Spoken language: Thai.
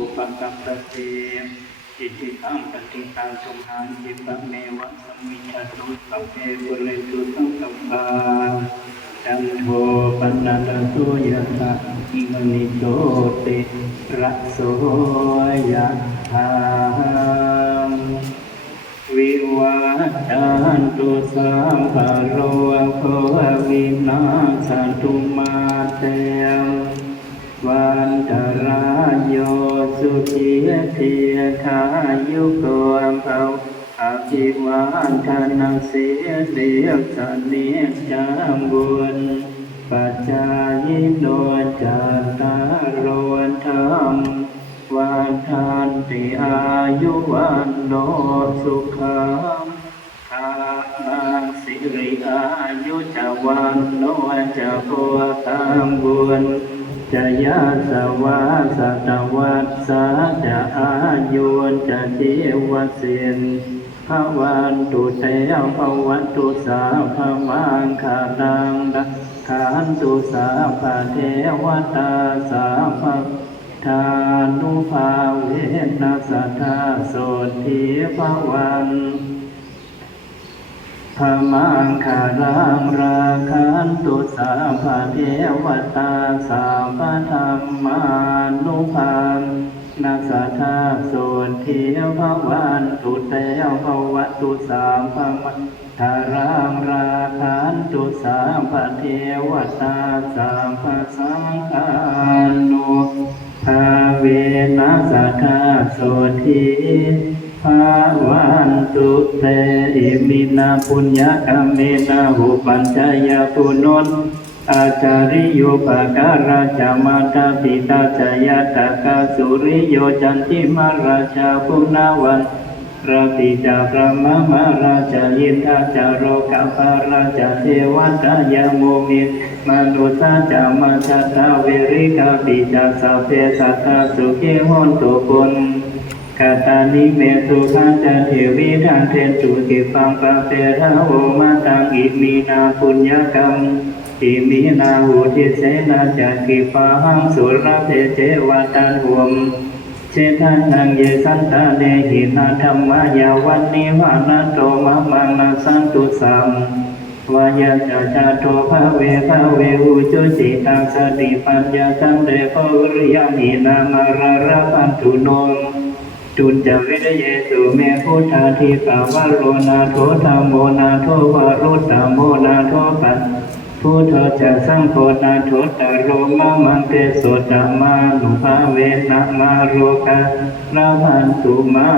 อุปกัปปะเตอิทิตังปฏิตังตุมหังคิปะเมวะสมิจฉตุสัพเพปุเรตุสังกัปปาจันโทปนัสตุยะถาอิมนิโชติระโสยะถาวิวัชชันตุสัพพะโรโควินาศตุมาเตวันตรายโยสุขีเทียขายุโกมภวอภิวาทนาเสียเดียวสันนิจามบุญปัจจายิโนจัตตารโอธรรมวันทันติอายุวันโนสุขังภาลังสิริอายุจวันโนจะโพธังบุญจะยาสวาสตวัสสะจะอายุจะชีวสินภวันตุเตภวันตุสาภมังคารังดักขันตุสาภเทวตาสาภทานุภาเวนัสทธาโสทิภวันพมังคารังราคันตุสาภเทวตาสาภธรรมานุภานาสทธาโสทิภวันตุเตภวตุสาภมัทารังราคันตุสาภเทวตาสาภสังฆานุภาเวนัสทธาโสทิภาวันตุเตอิมินาปุญญกรรมเมนะหุปัญจยปุณนอาจาริโยปการาชามาตาปิตาจายตากาสุริโยจันติมาราชาปุณวันราปิจาพระมมาราชายินทาจารโรกปาราชาเทวตายาโมมิมนุสาจามาชาตาเวริกาปิจาสัพเพสัตตาสุขิโหนตุปุณกาตานิเมสุขันจเทวิทันเทนตุกิปังปะเตระโวมาตังอิมีนาปุญญกรรมอิมีนาหุทิเสนาจักขิปะหังสุรเพเจวตันหวมเชตันนังเยสันตาเนหินาธรรมายาวันนิวานาโตมะมังนาสันตุสัมวายาจาจาโตภะเวอุจุจิตังสติปัญญาตังเดโภริยานินามาราระปันตุโนจุนจวิริยสุเมพุทธาทิปาวโรนาโทธรรมโมนาโทวารุตตโมนาโทปัสพุทธจะสังโฆนาโทตโรมะมังเตโสตมานุภาเวนะมาโรกะระพันตุมา